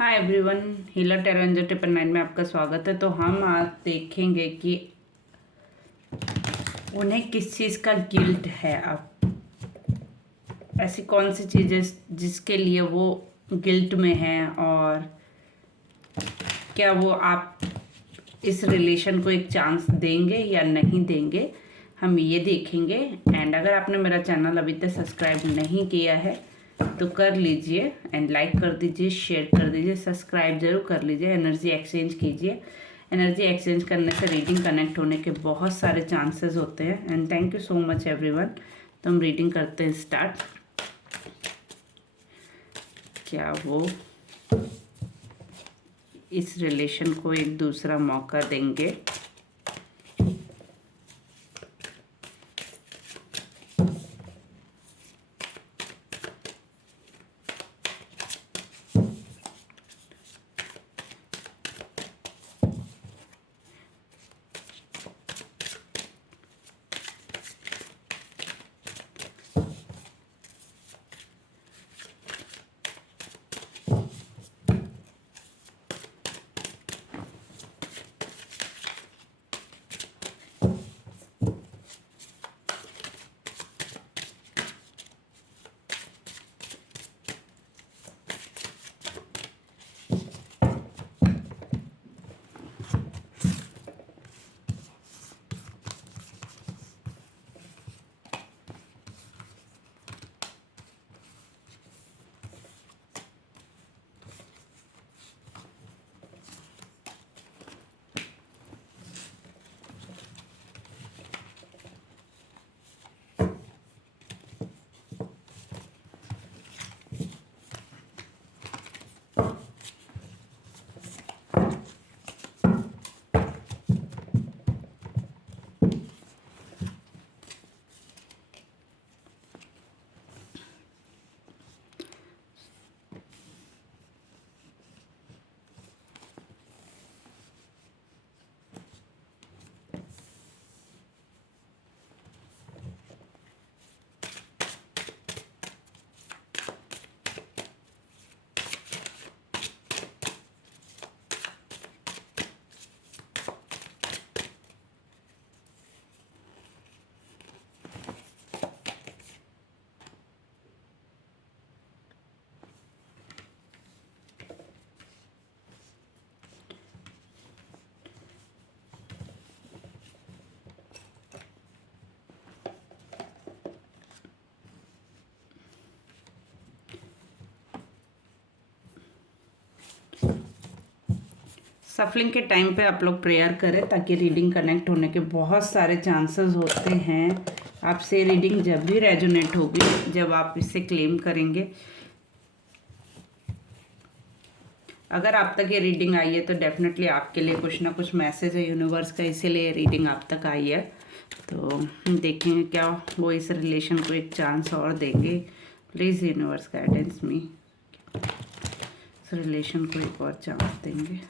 Hi everyone, healer tarot angel triple nine में आपका स्वागत है। तो हम आज देखेंगे कि उन्हें किस चीज़ का गिल्ट है। अब ऐसी कौन सी चीज़ें जिसके लिए वो गिल्ट में हैं, और क्या वो आप इस रिलेशन को एक चांस देंगे या नहीं देंगे, हम ये देखेंगे। एंड अगर आपने मेरा चैनल अभी तक सब्सक्राइब नहीं किया है तो कर लीजिए, एंड लाइक कर दीजिए, शेयर कर दीजिए, सब्सक्राइब जरूर कर लीजिए। एनर्जी एक्सचेंज कीजिए। एनर्जी एक्सचेंज करने से रीडिंग कनेक्ट होने के बहुत सारे चांसेस होते हैं। And thank you so much everyone. तो हम रीडिंग करते हैं स्टार्ट। क्या वो इस रिलेशन को एक दूसरा मौका देंगे? सफलिंग के टाइम पे आप लोग प्रेयर करें ताकि रीडिंग कनेक्ट होने के बहुत सारे चांसेस होते हैं। आपसे रीडिंग जब भी रेजोनेट होगी, जब आप इसे क्लेम करेंगे। अगर आप तक ये रीडिंग आई है तो डेफिनेटली आपके लिए कुछ ना कुछ मैसेज है यूनिवर्स का, इसीलिए रीडिंग आप तक आई है। तो देखेंगे क्या वो इस रिलेशन को एक चांस और देंगे। प्लीज़ यूनिवर्स गाइडेंस मी, इस रिलेशन को एक और चांस देंगे।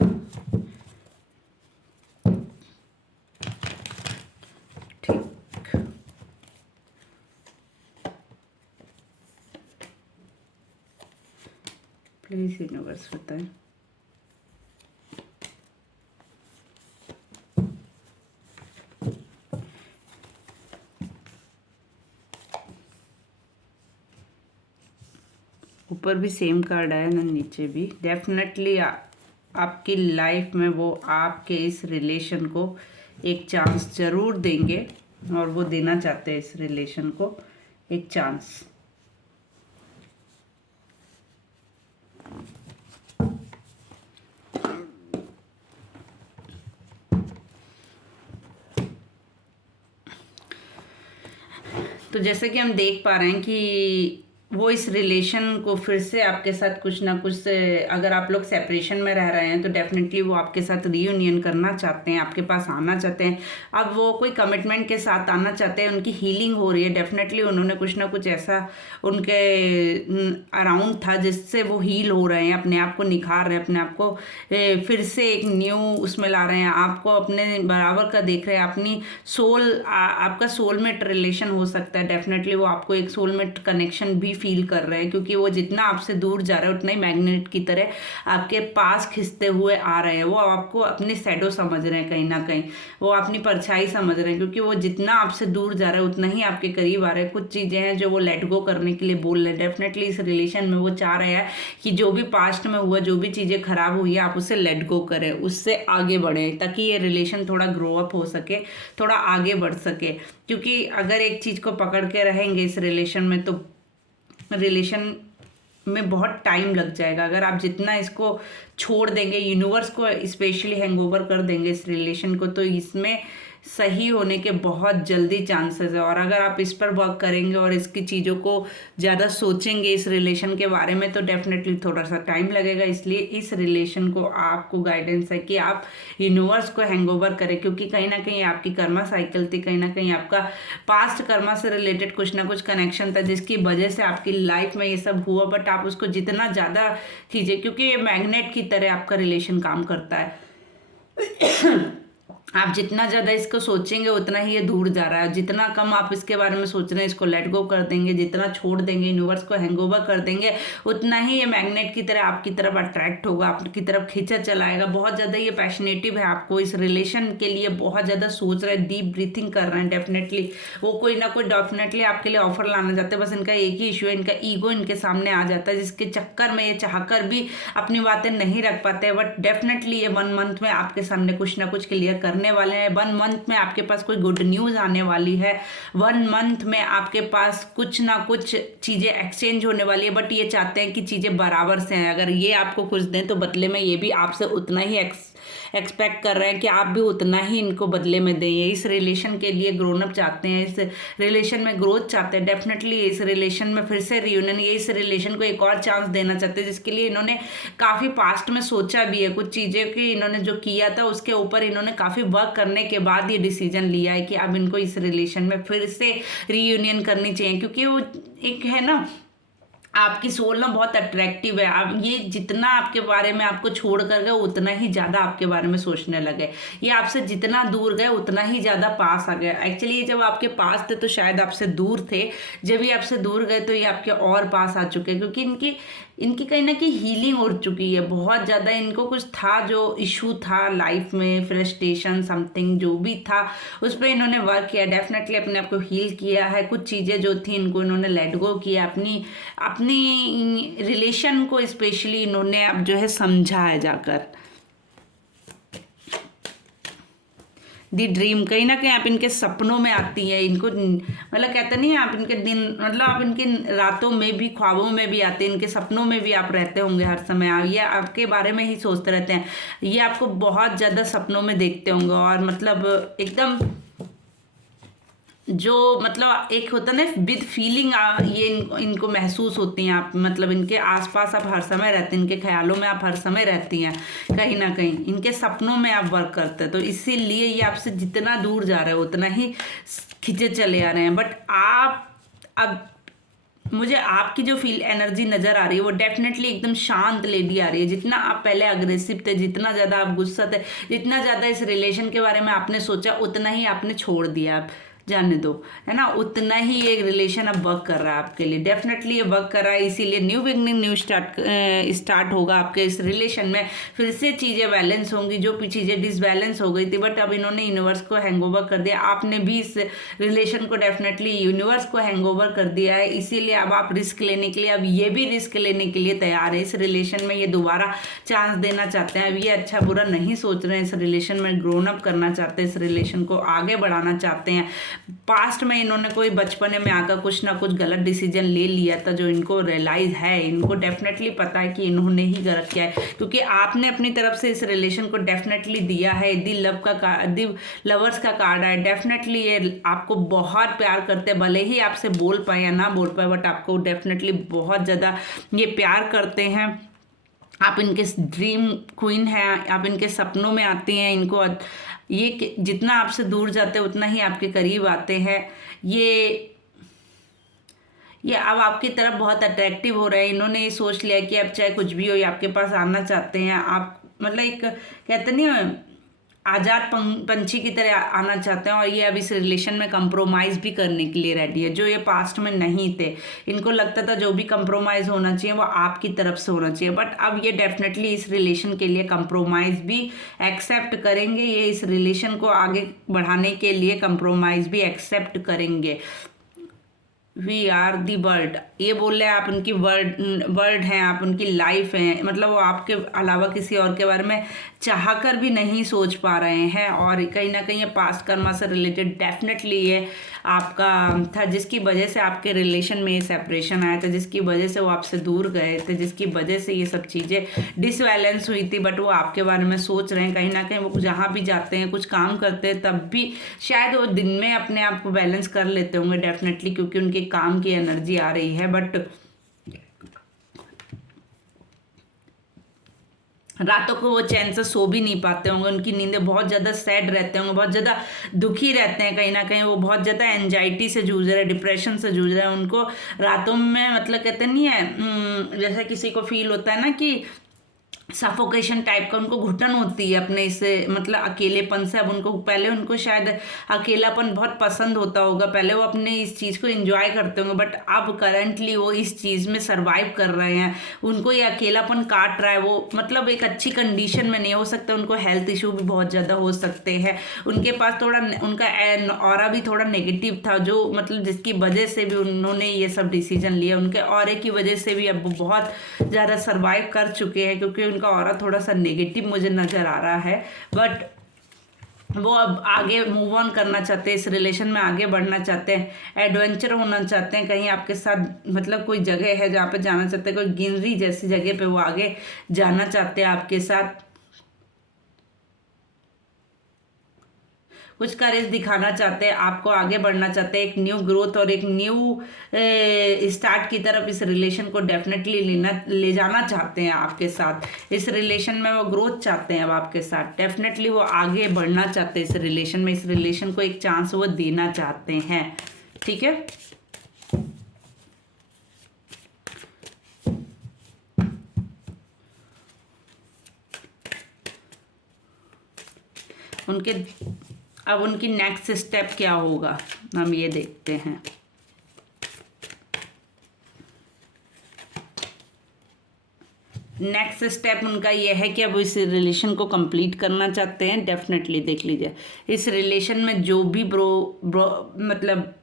प्लीज़ यूनिवर्स बताएं। ऊपर भी सेम कार्ड आया ना, नीचे भी। डेफिनेटली आपकी लाइफ में वो आपके इस रिलेशन को एक चांस ज़रूर देंगे, और वो देना चाहते हैं इस रिलेशन को एक चांस। तो जैसे कि हम देख पा रहे हैं कि वो इस रिलेशन को फिर से आपके साथ कुछ ना कुछ से, अगर आप लोग सेपरेशन में रह रहे हैं तो डेफिनेटली वो आपके साथ रीयूनियन करना चाहते हैं, आपके पास आना चाहते हैं। अब वो कोई कमिटमेंट के साथ आना चाहते हैं, उनकी हीलिंग हो रही है। डेफिनेटली उन्होंने कुछ ना कुछ ऐसा उनके अराउंड था जिससे वो हील हो रहे हैं, अपने आप को निखार रहे हैं, अपने आप को फिर से एक न्यू उसमें ला रहे हैं, आपको अपने बराबर का देख रहे हैं। अपनी सोल आपका सोलमेट रिलेशन हो सकता है। डेफिनेटली वो आपको एक सोलमेट कनेक्शन भी फील कर रहे हैं, क्योंकि वो जितना आपसे दूर जा रहा है उतना ही मैग्नेट की तरह आपके पास खिंचते हुए आ रहे हैं। वो आपको अपनी शैडो समझ रहे हैं, कहीं ना कहीं वो अपनी परछाई समझ रहे हैं, क्योंकि वो जितना आपसे दूर जा रहा है उतना ही आपके करीब आ रहे हैं। कुछ चीज़ें हैं जो वो लेट गो करने के लिए बोल रहे हैं। डेफिनेटली इस रिलेशन में वो चाह रहे हैं कि जो भी पास्ट में हुआ, जो भी चीज़ें खराब हुई है, आप उसे लेट गो करें, उससे आगे बढ़ें, ताकि ये रिलेशन थोड़ा ग्रो अप हो सके, थोड़ा आगे बढ़ सके। क्योंकि अगर एक चीज़ को पकड़ के रहेंगे इस रिलेशन में तो रिलेशन में बहुत टाइम लग जाएगा। अगर आप जितना इसको छोड़ देंगे, यूनिवर्स को स्पेशली हैंगओवर कर देंगे इस रिलेशन को, तो इसमें सही होने के बहुत जल्दी चांसेस है। और अगर आप इस पर वर्क करेंगे और इसकी चीज़ों को ज़्यादा सोचेंगे इस रिलेशन के बारे में, तो डेफिनेटली थोड़ा सा टाइम लगेगा। इसलिए इस रिलेशन को आपको गाइडेंस है कि आप यूनिवर्स को हैंगओवर करें, क्योंकि कहीं ना कहीं आपकी कर्मा साइकिल थी, कहीं ना कहीं आपका पास्ट कर्मा से रिलेटेड कुछ ना कुछ कनेक्शन था, जिसकी वजह से आपकी लाइफ में ये सब हुआ। बट आप उसको जितना ज़्यादा कीजिए, क्योंकि ये मैग्नेट की तरह आपका रिलेशन काम करता है। आप जितना ज़्यादा इसको सोचेंगे उतना ही ये दूर जा रहा है। जितना कम आप इसके बारे में सोच रहे हैं, इसको लेट गो कर देंगे, जितना छोड़ देंगे, यूनिवर्स को हैंगओवर कर देंगे, उतना ही ये मैग्नेट की तरह आपकी तरफ अट्रैक्ट होगा, आपकी तरफ खींचा चलाएगा। बहुत ज़्यादा ये पैशनेटिव है, आपको इस रिलेशन के लिए बहुत ज़्यादा सोच रहे हैं, डीप ब्रीथिंग कर रहे हैं। डेफिनेटली वो कोई ना कोई डेफिनेटली आपके लिए ऑफर लाना चाहते हैं। बस इनका एक ही इशू है, इनका ईगो इनके सामने आ जाता है, जिसके चक्कर में ये चाहकर भी अपनी बातें नहीं रख पाते। बट डेफिनेटली ये 1 मंथ में आपके सामने कुछ ना कुछ क्लियर करने वाले हैं। 1 मंथ में आपके पास कोई गुड न्यूज़ आने वाली है। 1 मंथ में आपके पास कुछ ना कुछ चीज़ें एक्सचेंज होने वाली है। बट ये चाहते हैं कि चीज़ें बराबर से हैं। अगर ये आपको कुछ दें तो बदले में ये भी आपसे उतना ही एक्सपेक्ट कर रहे हैं कि आप भी उतना ही इनको बदले में दें। ये इस रिलेशन के लिए ग्रोन अप चाहते हैं, इस रिलेशन में ग्रोथ चाहते हैं। डेफिनेटली इस रिलेशन में फिर से रियूनियन, ये इस रिलेशन को एक और चांस देना चाहते हैं, जिसके लिए इन्होंने काफ़ी पास्ट में सोचा भी है। कुछ चीज़ें कि इन्होंने जो किया था उसके ऊपर इन्होंने काफ़ी वर्क करने के बाद ये डिसीजन लिया है कि अब इनको इस रिलेशन में फिर से रीयूनियन करनी चाहिए। क्योंकि वो एक है ना, आपकी सोल ना बहुत अट्रैक्टिव है। आप ये जितना आपके बारे में आपको छोड़ कर गए, उतना ही ज़्यादा आपके बारे में सोचने लगे। ये आपसे जितना दूर गए उतना ही ज़्यादा पास आ गए। एक्चुअली ये जब आपके पास थे तो शायद आपसे दूर थे, जब ये आपसे दूर गए तो ये आपके और पास आ चुके हैं। क्योंकि इनकी कहीं ना कहीं हीलिंग हो चुकी है बहुत ज़्यादा। इनको कुछ था जो इशू था लाइफ में, फ्रस्ट्रेशन समथिंग जो भी था, उस पर इन्होंने वर्क किया। डेफिनेटली अपने आप को हील किया है। कुछ चीज़ें जो थी इनको इन्होंने लेट गो किया। अपनी रिलेशन को स्पेशली इन्होंने अब जो है समझा है जाकर। दी ड्रीम, कहीं ना कहीं आप इनके सपनों में आती है। इनको मतलब कहते नहीं, आप इनके दिन, मतलब आप इनकी रातों में भी, ख्वाबों में भी आते हैं, इनके सपनों में भी आप रहते होंगे हर समय। ये आपके बारे में ही सोचते रहते हैं। ये आपको बहुत ज़्यादा सपनों में देखते होंगे। और मतलब एकदम जो मतलब एक होता ना विद फीलिंग, ये इनको महसूस होती हैं आप। मतलब इनके आसपास आप हर समय रहते हैं, इनके ख्यालों में आप हर समय रहती हैं। कहीं ना कहीं इनके सपनों में आप वर्क करते हैं। तो इसीलिए ये आपसे जितना दूर जा रहे हैं उतना ही खींचे चले आ रहे हैं। बट आप अब मुझे आपकी जो फील एनर्जी नज़र आ रही है वो डेफिनेटली एकदम शांत लेडी आ रही है। जितना आप पहले अग्रेसिव थे, जितना ज़्यादा आप गुस्सा थे, जितना ज़्यादा इस रिलेशन के बारे में आपने सोचा, उतना ही आपने छोड़ दिया। आप जाने दो, है ना, उतना ही ये रिलेशन अब वर्क कर रहा है आपके लिए। डेफिनेटली ये वर्क कर रहा है। इसीलिए न्यू बिगनिंग, न्यू स्टार्ट होगा आपके इस रिलेशन में। फिर से चीज़ें बैलेंस होंगी, जो भी चीज़ें डिसबैलेंस हो गई थी। बट अब इन्होंने यूनिवर्स को हैंगओवर कर दिया। आपने भी इस रिलेशन को डेफिनेटली यूनिवर्स को हैंगओवर कर दिया है। इसीलिए अब आप रिस्क लेने के लिए, अब ये भी रिस्क लेने के लिए तैयार है। इस रिलेशन में ये दोबारा चांस देना चाहते हैं। अब ये अच्छा बुरा नहीं सोच रहे हैं। इस रिलेशन में ग्रोन अप करना चाहते हैं, इस रिलेशन को आगे बढ़ाना चाहते हैं। पास्ट में इन्होंने कोई बचपने में आकर कुछ ना कुछ गलत डिसीजन ले लिया था, जो इनको रियलाइज है। इनको डेफिनेटली पता है कि इन्होंने ही गलत किया है, क्योंकि आपने अपनी तरफ से इस रिलेशन को डेफिनेटली दिया है। दी लवर्स का कार्ड है। डेफिनेटली ये आपको बहुत प्यार करते हैं, भले ही आपसे बोल पाए या ना बोल पाए, बट आपको डेफिनेटली बहुत ज़्यादा ये प्यार करते हैं। आप इनके ड्रीम क्वीन हैं, आप इनके सपनों में आती हैं। इनको ये जितना आपसे दूर जाते हैं उतना ही आपके करीब आते हैं। ये अब आपकी तरफ बहुत अट्रैक्टिव हो रहे हैं। इन्होंने ये सोच लिया कि अब चाहे कुछ भी हो, ये आपके पास आना चाहते हैं। आप मतलब एक कहते नहीं, आज़ाद पंछी की तरह आना चाहते हैं, और ये अब इस रिलेशन में कंप्रोमाइज़ भी करने के लिए रेडी है, जो ये पास्ट में नहीं थे। इनको लगता था जो भी कंप्रोमाइज़ होना चाहिए वो आपकी तरफ से होना चाहिए, बट अब ये डेफिनेटली इस रिलेशन के लिए कंप्रोमाइज़ भी एक्सेप्ट करेंगे। ये इस रिलेशन को आगे बढ़ाने के लिए कंप्रोमाइज़ भी एक्सेप्ट करेंगे। वी आर दी वर्ल्ड, ये बोल रहे हैं आप उनकी वर्ल्ड हैं, आप उनकी लाइफ हैं, मतलब वो आपके अलावा किसी और के बारे में चाहकर भी नहीं सोच पा रहे हैं। और कहीं ना कहीं ये पास्ट कर्मा से रिलेटेड डेफिनेटली ये आपका था, जिसकी वजह से आपके रिलेशन में ये सेपरेशन आया था, जिसकी वजह से वो आपसे दूर गए थे, जिसकी वजह से ये सब चीज़ें डिसबैलेंस हुई थी। बट वो आपके बारे में सोच रहे हैं, कहीं ना कहीं वो जहाँ भी जाते हैं, कुछ काम करते हैं, तब भी शायद वो दिन में अपने आप को बैलेंस कर लेते होंगे डेफिनेटली, क्योंकि उनके काम की एनर्जी आ रही है। बट रातों को वो चैन से सो भी नहीं पाते होंगे, उनकी नींदें बहुत ज़्यादा सैड रहते होंगे, बहुत ज़्यादा दुखी रहते हैं, कहीं ना कहीं वो बहुत ज़्यादा एंजाइटी से जूझ रहे हैं, डिप्रेशन से जूझ रहे हैं। उनको रातों में मतलब कहते नहीं है, जैसे किसी को फील होता है ना कि सफोकेशन टाइप का, उनको घुटन होती है अपने इससे मतलब अकेलेपन से। अब उनको पहले उनको शायद अकेलापन बहुत पसंद होता होगा, पहले वो अपने इस चीज़ को एंजॉय करते होंगे, बट अब करंटली वो इस चीज़ में सरवाइव कर रहे हैं। उनको ये अकेलापन काट रहा है, वो मतलब एक अच्छी कंडीशन में नहीं हो सकता, उनको हेल्थ इशू भी बहुत ज़्यादा हो सकते हैं। उनके पास थोड़ा उनका ऑरा भी थोड़ा नेगेटिव था, जो मतलब जिसकी वजह से भी उन्होंने ये सब डिसीजन लिया। उनके ऑरे की वजह से भी अब बहुत ज़्यादा सरवाइव कर चुके हैं, क्योंकि उनका ऑरा थोड़ा सा नेगेटिव मुझे नज़र आ रहा है। बट वो अब आगे मूव ऑन करना चाहते हैं, इस रिलेशन में आगे बढ़ना चाहते हैं, एडवेंचर होना चाहते हैं कहीं आपके साथ, मतलब कोई जगह है जहाँ पे जाना चाहते हैं, कोई ग्रीनरी जैसी जगह पे वो आगे जाना चाहते हैं आपके साथ, कुछ करेज दिखाना चाहते हैं, आपको आगे बढ़ना चाहते हैं, एक न्यू ग्रोथ और एक न्यू स्टार्ट की तरफ इस रिलेशन को डेफिनेटली ले जाना चाहते हैं आपके साथ। इस रिलेशन में वो ग्रोथ चाहते हैं अब आपके साथ, डेफिनेटली वो आगे बढ़ना चाहते हैं इस रिलेशन में, इस रिलेशन को एक चांस वो देना चाहते हैं। ठीक है, उनके अब उनकी नेक्स्ट स्टेप क्या होगा हम ये देखते हैं। नेक्स्ट स्टेप उनका ये है कि अब इस रिलेशन को कंप्लीट करना चाहते हैं। डेफिनेटली देख लीजिए, इस रिलेशन में जो भी मतलब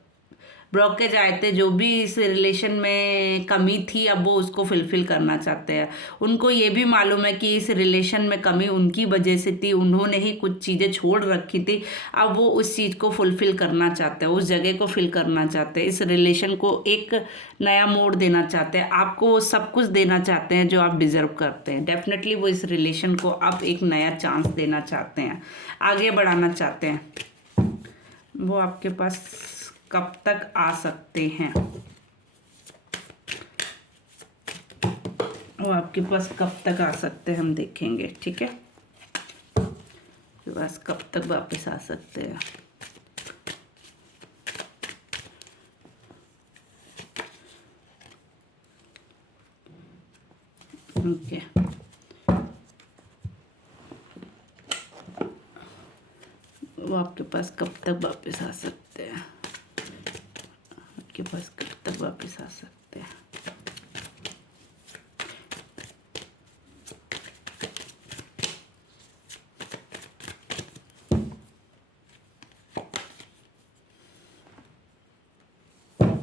ब्लॉकेज आए थे, जो भी इस रिलेशन में कमी थी, अब वो उसको फुलफिल करना चाहते हैं। उनको ये भी मालूम है कि इस रिलेशन में कमी उनकी वजह से थी, उन्होंने ही कुछ चीज़ें छोड़ रखी थी, अब वो उस चीज़ को फुलफिल करना चाहते हैं, उस जगह को फिल करना चाहते हैं, इस रिलेशन को एक नया मोड़ देना चाहते हैं, आपको वो सब कुछ देना चाहते हैं जो आप डिज़र्व करते हैं। डेफिनेटली वो इस रिलेशन को अब एक नया चांस देना चाहते हैं, आगे बढ़ाना चाहते हैं। वो आपके पास कब तक आ सकते हैं, वो आपके पास कब तक आ सकते हैं हम देखेंगे। ठीक है, आपके पास कब तक वापस आ सकते हैं। ओके, वो आपके पास कब तक वापस आ सकते हैं, आपके पास कब तक वापस आ सकते हैं।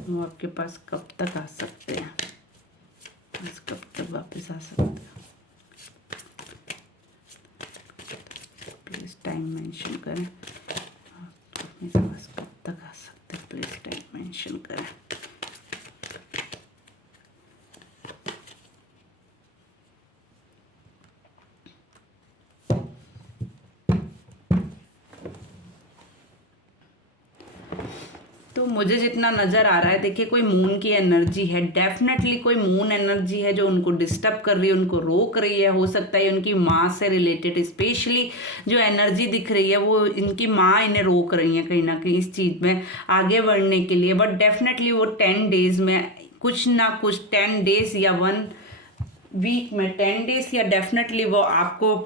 वो आपके पास कब तक आ सकते हैं, बस कब तक वापस आ सकते हैं, प्लीज़ टाइम मेंशन करें। अपने पास कब तक आ सकते हैं, प्लीज़ टाइम मेंशन करें। तो मुझे जितना नज़र आ रहा है, देखिए कोई मून की एनर्जी है, डेफिनेटली कोई मून एनर्जी है जो उनको डिस्टर्ब कर रही है, उनको रोक रही है। हो सकता है उनकी माँ से रिलेटेड स्पेशली जो एनर्जी दिख रही है, वो इनकी माँ इन्हें रोक रही है कहीं ना कहीं इस चीज़ में आगे बढ़ने के लिए। बट डेफिनेटली वो 10 डेज में कुछ ना कुछ 10 डेज या 1 वीक में 10 डेज या डेफिनेटली वो आपको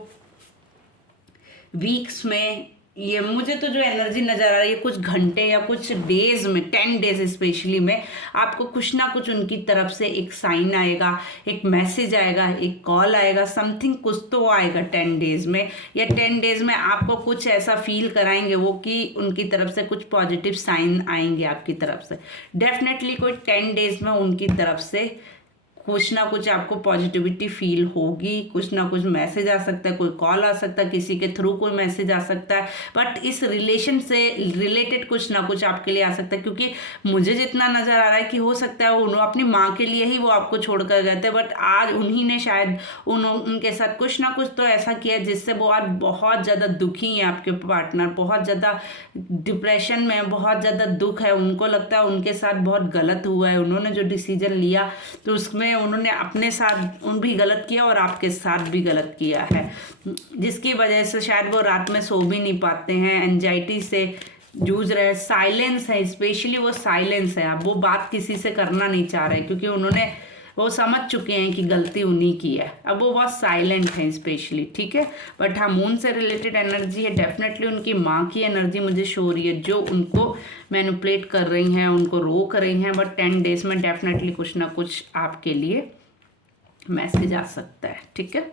वीक्स में, ये मुझे तो जो एनर्जी नज़र आ रही है कुछ घंटे या कुछ डेज में, 10 डेज स्पेशली में, आपको कुछ ना कुछ उनकी तरफ से एक साइन आएगा, एक मैसेज आएगा, एक कॉल आएगा, समथिंग कुछ तो आएगा 10 डेज में, या 10 डेज में आपको कुछ ऐसा फील कराएंगे वो कि उनकी तरफ से कुछ पॉजिटिव साइन आएंगे आपकी तरफ से। डेफिनेटली कोई 10 डेज में उनकी तरफ से कुछ ना कुछ आपको पॉजिटिविटी फील होगी, कुछ ना कुछ मैसेज आ सकता है, कोई कॉल आ सकता है, किसी के थ्रू कोई मैसेज आ सकता है, बट इस रिलेशन से रिलेटेड कुछ ना कुछ आपके लिए आ सकता है। क्योंकि मुझे जितना नज़र आ रहा है कि हो सकता है उन्होंने अपनी माँ के लिए ही वो आपको छोड़कर गए थे, बट आज उन्हीं ने शायद उनके साथ कुछ ना कुछ तो ऐसा किया जिससे वो आज बहुत ज़्यादा दुखी हैं, आपके पार्टनर बहुत ज़्यादा डिप्रेशन में, बहुत ज़्यादा दुख है, उनको लगता है उनके साथ बहुत गलत हुआ है, उन्होंने जो डिसीजन लिया तो उसमें उन्होंने अपने साथ भी गलत किया और आपके साथ भी गलत किया है, जिसकी वजह से शायद वो रात में सो भी नहीं पाते हैं, एंजाइटी से जूझ रहे हैं, साइलेंस है, स्पेशली वो साइलेंस है, अब वो बात किसी से करना नहीं चाह रहे क्योंकि उन्होंने वो समझ चुके हैं कि गलती उन्हीं की है, अब वो बहुत साइलेंट है स्पेशली, ठीक है। बट हाँ, मून से रिलेटेड एनर्जी है, डेफिनेटली उनकी माँ की एनर्जी मुझे शो हो रही है जो उनको मैनिपुलेट कर रही हैं, उनको रोक रही हैं, बट 10 डेज में डेफिनेटली कुछ ना कुछ आपके लिए मैसेज आ सकता है, ठीक है।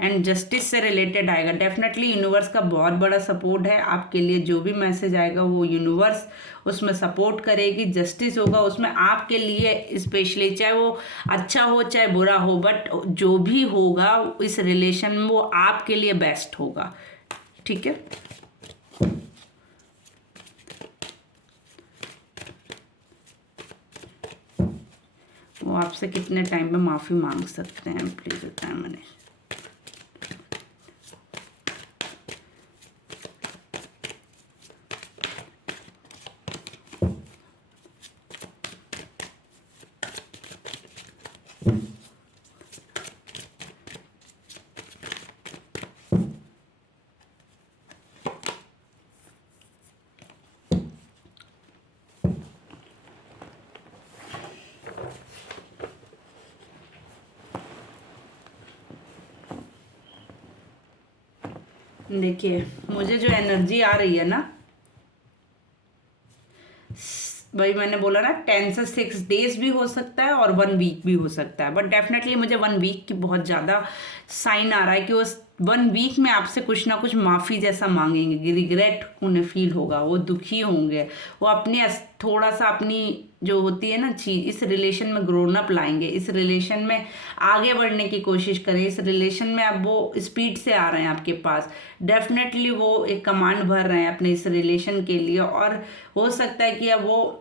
एंड जस्टिस से रिलेटेड आएगा, डेफिनेटली यूनिवर्स का बहुत बड़ा सपोर्ट है आपके लिए, जो भी मैसेज आएगा वो यूनिवर्स उसमें सपोर्ट करेगी, जस्टिस होगा उसमें आपके लिए स्पेशली, चाहे वो अच्छा हो चाहे बुरा हो, बट जो भी होगा इस रिलेशन में वो आपके लिए बेस्ट होगा, ठीक है। वो आपसे कितने टाइम में माफ़ी मांग सकते हैं, प्लीज़ बताएं मैंने। देखिए मुझे जो एनर्जी आ रही है ना, वही मैंने बोला ना 10 से 6 डेज भी हो सकता है और 1 वीक भी हो सकता है, बट डेफिनेटली मुझे 1 वीक की बहुत ज़्यादा साइन आ रहा है कि वो 1 वीक में आपसे कुछ ना कुछ माफ़ी जैसा मांगेंगे, रिग्रेट उन्हें फील होगा, वो दुखी होंगे, वो अपने थोड़ा सा अपनी जो होती है ना चीज़, इस रिलेशन में ग्रोन अप लाएंगे, इस रिलेशन में आगे बढ़ने की कोशिश करें, इस रिलेशन में अब वो स्पीड से आ रहे हैं आपके पास, डेफिनेटली वो एक कमांड भर रहे हैं अपने इस रिलेशन के लिए, और हो सकता है कि अब वो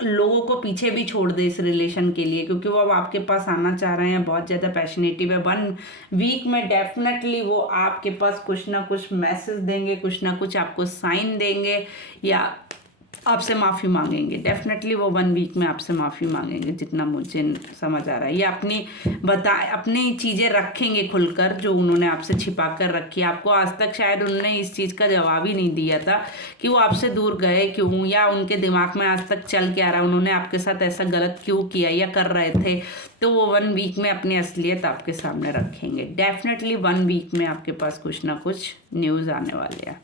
लोगों को पीछे भी छोड़ दे इस रिलेशन के लिए, क्योंकि वो अब आपके पास आना चाह रहे हैं, बहुत ज़्यादा पैशनेटिव है। 1 वीक में डेफिनेटली वो आपके पास कुछ ना कुछ मैसेज देंगे, कुछ ना कुछ आपको साइन देंगे या आपसे माफ़ी मांगेंगे, डेफिनेटली वो 1 वीक में आपसे माफ़ी मांगेंगे, जितना मुझे समझ आ रहा है। ये अपनी चीज़ें रखेंगे खुलकर जो उन्होंने आपसे छिपा कर रखी है, आपको आज तक शायद उन्होंने इस चीज़ का जवाब ही नहीं दिया था कि वो आपसे दूर गए क्यों, या उनके दिमाग में आज तक चल के आ रहा है उन्होंने आपके साथ ऐसा गलत क्यों किया या कर रहे थे, तो वो 1 वीक में अपनी असलियत आपके सामने रखेंगे। डेफिनेटली 1 वीक में आपके पास कुछ ना कुछ न्यूज़ आने वाले हैं।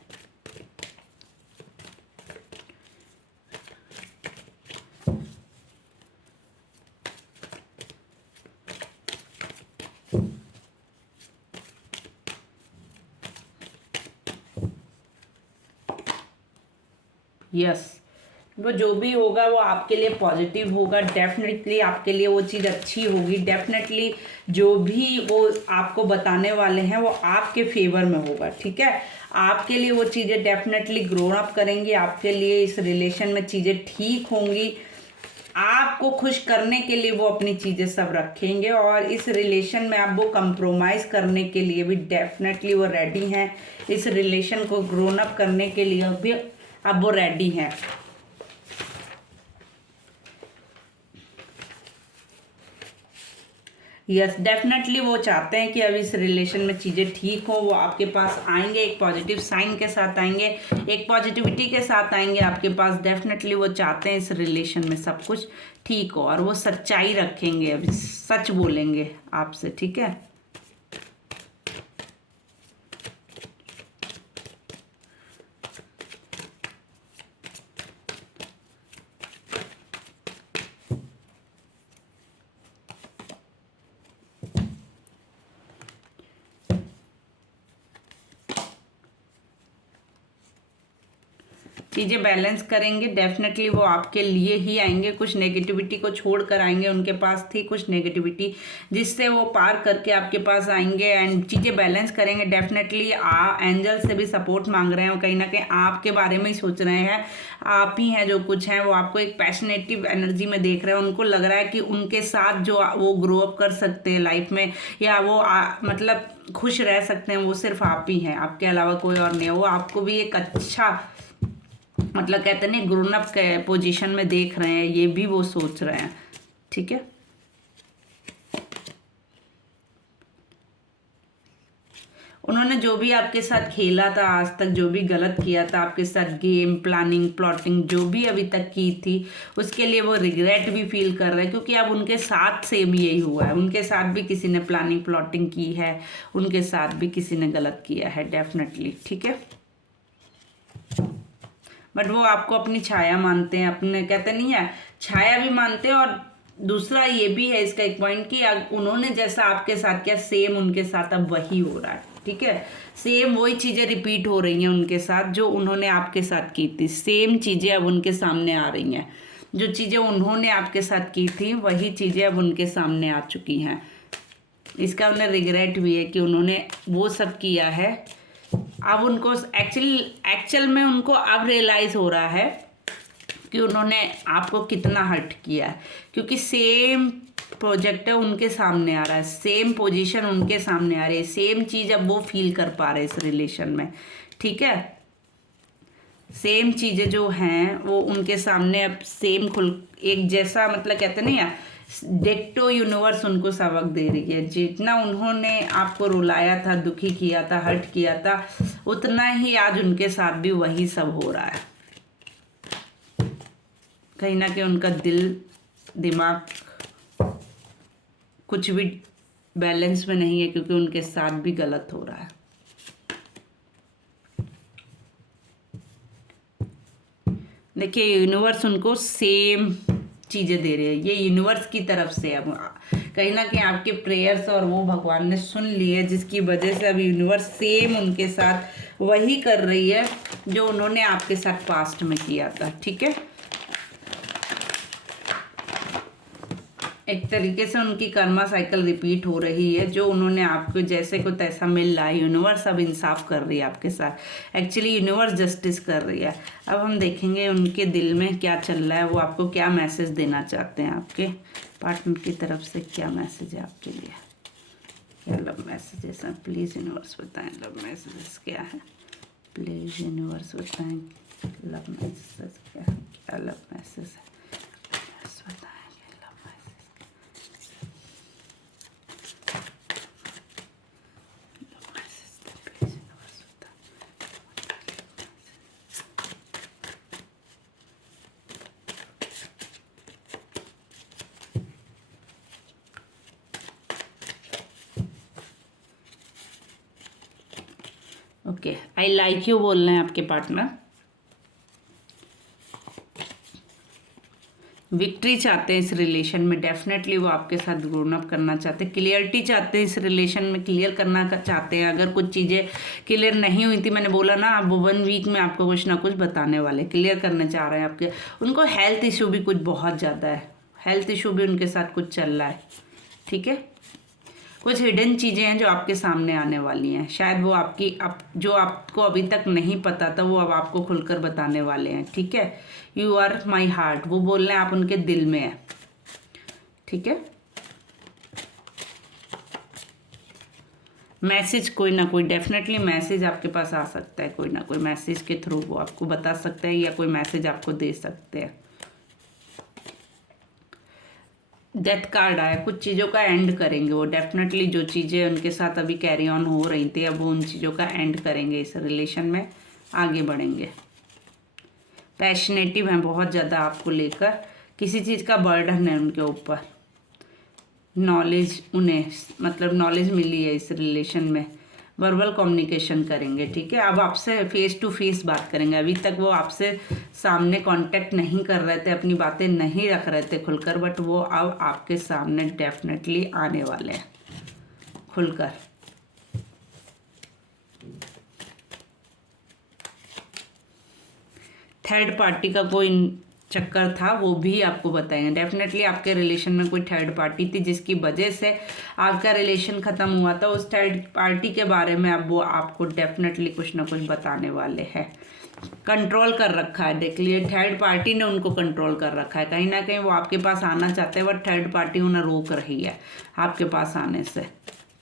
यस, वो जो भी होगा वो आपके लिए पॉजिटिव होगा, डेफिनेटली आपके लिए वो चीज़ अच्छी होगी, डेफिनेटली जो भी वो आपको बताने वाले हैं वो आपके फेवर में होगा, ठीक है। आपके लिए वो चीज़ें डेफिनेटली ग्रोन अप करेंगी, आपके लिए इस रिलेशन में चीज़ें ठीक होंगी, आपको खुश करने के लिए वो अपनी चीज़ें सब रखेंगे, और इस रिलेशन में आप वो कंप्रोमाइज़ करने के लिए भी डेफिनेटली वो रेडी हैं, इस रिलेशन को ग्रोन अप करने के लिए भी अब वो रेडी हैं। यस, डेफिनेटली वो चाहते हैं कि अब इस रिलेशन में चीज़ें ठीक हो, वो आपके पास आएंगे, एक पॉजिटिव साइन के साथ आएंगे, एक पॉजिटिविटी के साथ आएंगे आपके पास, डेफिनेटली वो चाहते हैं इस रिलेशन में सब कुछ ठीक हो, और वो सच्चाई रखेंगे, अब सच बोलेंगे आपसे, ठीक है। चीज़ें बैलेंस करेंगे, डेफिनेटली वो आपके लिए ही आएंगे। कुछ नेगेटिविटी को छोड़ कर आएंगे, उनके पास थी कुछ नेगेटिविटी जिससे वो पार करके आपके पास आएंगे एंड चीज़ें बैलेंस करेंगे। डेफिनेटली एंजल से भी सपोर्ट मांग रहे हैं, कहीं ना कहीं आपके बारे में ही सोच रहे हैं। आप ही हैं जो कुछ हैं, वो आपको एक पैशनेटिव एनर्जी में देख रहे हैं। उनको लग रहा है कि उनके साथ जो वो ग्रो अप कर सकते हैं लाइफ में, या वो मतलब खुश रह सकते हैं, वो सिर्फ आप ही हैं, आपके अलावा कोई और नहीं है। वो आपको भी एक अच्छा मतलब कहते हैं ना ग्रोन अप के पोजीशन में देख रहे हैं, ये भी वो सोच रहे हैं। ठीक है, उन्होंने जो भी आपके साथ खेला था आज तक, जो भी गलत किया था आपके साथ, गेम प्लानिंग प्लॉटिंग जो भी अभी तक की थी, उसके लिए वो रिग्रेट भी फील कर रहे हैं, क्योंकि अब उनके साथ सेम यही हुआ है। उनके साथ भी किसी ने प्लानिंग प्लॉटिंग की है, उनके साथ भी किसी ने गलत किया है डेफिनेटली। ठीक है, बट वो आपको अपनी छाया मानते हैं, अपने कहते नहीं है छाया भी मानते हैं। और दूसरा ये भी है इसका एक पॉइंट कि उन्होंने जैसा आपके साथ किया सेम उनके साथ अब वही हो रहा है। ठीक है, सेम वही चीज़ें रिपीट हो रही हैं उनके साथ जो उन्होंने आपके साथ की थी। सेम चीज़ें अब उनके सामने आ रही हैं, जो चीज़ें उन्होंने आपके साथ की थी वही चीज़ें अब उनके सामने आ चुकी हैं। इसका उन्हें रिग्रेट भी है कि उन्होंने वो सब किया है। अब उनको एक्चुअल में उनको अब रियलाइज़ हो रहा है कि उन्होंने आपको कितना हर्ट किया है, क्योंकि सेम प्रोजेक्ट है उनके सामने आ रहा है, सेम पोजीशन उनके सामने आ रही है, सेम चीज़ अब वो फील कर पा रहे हैं इस रिलेशन में। ठीक है, सेम चीज़ें जो हैं वो उनके सामने अब सेम एक जैसा मतलब कहते नहीं यार, डिक्टो यूनिवर्स उनको सबक दे रही है। जितना उन्होंने आपको रुलाया था, दुखी किया था, हर्ट किया था, उतना ही आज उनके साथ भी वही सब हो रहा है। कहीं ना कहीं उनका दिल दिमाग कुछ भी बैलेंस में नहीं है, क्योंकि उनके साथ भी गलत हो रहा है। देखिए, यूनिवर्स उनको सेम चीज़ें दे रही है, ये यूनिवर्स की तरफ से। अब कहीं ना कहीं आपके प्रेयर्स और वो भगवान ने सुन लिए, जिसकी वजह से अब यूनिवर्स सेम उनके साथ वही कर रही है जो उन्होंने आपके साथ पास्ट में किया था। ठीक है, एक तरीके से उनकी कर्मा साइकिल रिपीट हो रही है। जो उन्होंने आपको जैसे को तैसा मिल रहा है, यूनिवर्स अब इंसाफ कर रही है आपके साथ। एक्चुअली यूनिवर्स जस्टिस कर रही है। अब हम देखेंगे उनके दिल में क्या चल रहा है, वो आपको क्या मैसेज देना चाहते हैं। आपके पार्टनर की तरफ से क्या मैसेज है आपके लिए, क्या लव मैसेजेस हैं, प्लीज़ यूनिवर्स बताएं। लव मैसेजेस क्या है, प्लीज़ यूनिवर्स बताएं। लव मैसेजेस क्या है, क्या लव मैसेज है, बताएं। ओके, आई लाइक यू बोल रहे हैं आपके पार्टनर। विक्ट्री चाहते हैं इस रिलेशन में, डेफिनेटली वो आपके साथ ग्रोन अप करना चाहते हैं। क्लियरिटी चाहते हैं इस रिलेशन में, क्लियर करना चाहते हैं। अगर कुछ चीज़ें क्लियर नहीं हुई थी, मैंने बोला ना, अब 1 वीक में आपको कुछ ना कुछ बताने वाले, क्लियर करना चाह रहे हैं आपके। उनको हेल्थ इशू भी कुछ बहुत ज़्यादा है, हेल्थ इशू भी उनके साथ कुछ चल रहा है। ठीक है, कुछ हिडन चीज़ें हैं जो आपके सामने आने वाली हैं। शायद वो जो आपको अभी तक नहीं पता था, वो अब आपको खुलकर बताने वाले हैं। ठीक है, यू आर माई हार्ट, वो बोल रहे हैं आप उनके दिल में है। ठीक है, मैसेज कोई ना कोई, डेफिनेटली मैसेज आपके पास आ सकता है, कोई ना कोई मैसेज के थ्रू वो आपको बता सकते हैं या कोई मैसेज आपको दे सकते हैं। डेथ कार्ड आया, कुछ चीज़ों का एंड करेंगे वो डेफिनेटली। जो चीज़ें उनके साथ अभी कैरी ऑन हो रही थी, अब वो उन चीज़ों का एंड करेंगे, इस रिलेशन में आगे बढ़ेंगे। पैशनेटिव हैं बहुत ज़्यादा आपको लेकर, किसी चीज़ का बर्डन है उनके ऊपर। नॉलेज उन्हें मतलब नॉलेज मिली है इस रिलेशन में। वर्बल कम्युनिकेशन करेंगे। ठीक है, अब आपसे फेस टू फेस बात करेंगे। अभी तक वो आपसे सामने कांटेक्ट नहीं कर रहे थे, अपनी बातें नहीं रख रहे थे खुलकर, बट वो अब आपके सामने डेफिनेटली आने वाले हैं खुलकर। थर्ड पार्टी का कोई चक्कर था वो भी आपको बताएंगे। डेफिनेटली आपके रिलेशन में कोई थर्ड पार्टी थी जिसकी वजह से आपका रिलेशन ख़त्म हुआ था। उस थर्ड पार्टी के बारे में अब वो आपको डेफिनेटली कुछ ना कुछ बताने वाले हैं। कंट्रोल कर रखा है, देख लिए थर्ड पार्टी ने उनको कंट्रोल कर रखा है। कहीं ना कहीं वो आपके पास आना चाहते हैं बट थर्ड पार्टी उन्हें रोक रही है आपके पास आने से।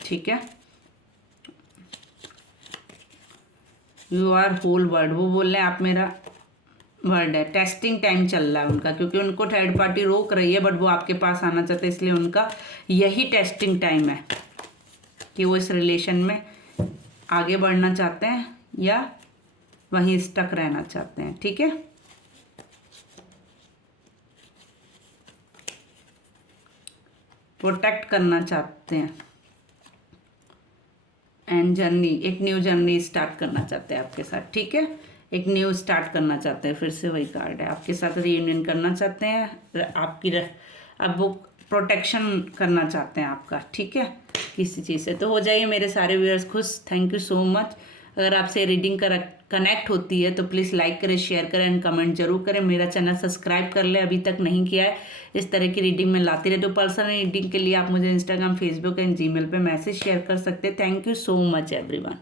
ठीक है, यू आर होल वर्ड, वो बोल रहे हैं आप मेरा वर्ड है। टेस्टिंग टाइम चल रहा है उनका, क्योंकि उनको थर्ड पार्टी रोक रही है बट वो आपके पास आना चाहते हैं, इसलिए उनका यही टेस्टिंग टाइम है कि वो इस रिलेशन में आगे बढ़ना चाहते हैं या वहीं स्टक रहना चाहते हैं। ठीक है, प्रोटेक्ट करना चाहते हैं एंड जर्नी, एक न्यू जर्नी स्टार्ट करना चाहते हैं आपके साथ। ठीक है, एक न्यू स्टार्ट करना चाहते हैं, फिर से वही कार्ड है, आपके साथ रीयूनियन करना चाहते हैं, आपकी अब वो प्रोटेक्शन करना चाहते हैं आपका। ठीक है, किसी चीज़ से। तो हो जाइए मेरे सारे व्यूअर्स खुश। Thank you so much. अगर आपसे रीडिंग कनेक्ट होती है तो प्लीज़ लाइक करें, शेयर करें एंड कमेंट जरूर करें। मेरा चैनल सब्सक्राइब कर ले अभी तक नहीं किया है। इस तरह की रीडिंग में लाती रहे। तो पर्सनल रीडिंग के लिए आप मुझे इंस्टाग्राम, फेसबुक एंड जीमेल पे मैसेज शेयर कर सकते हैं। Thank you so much everyone.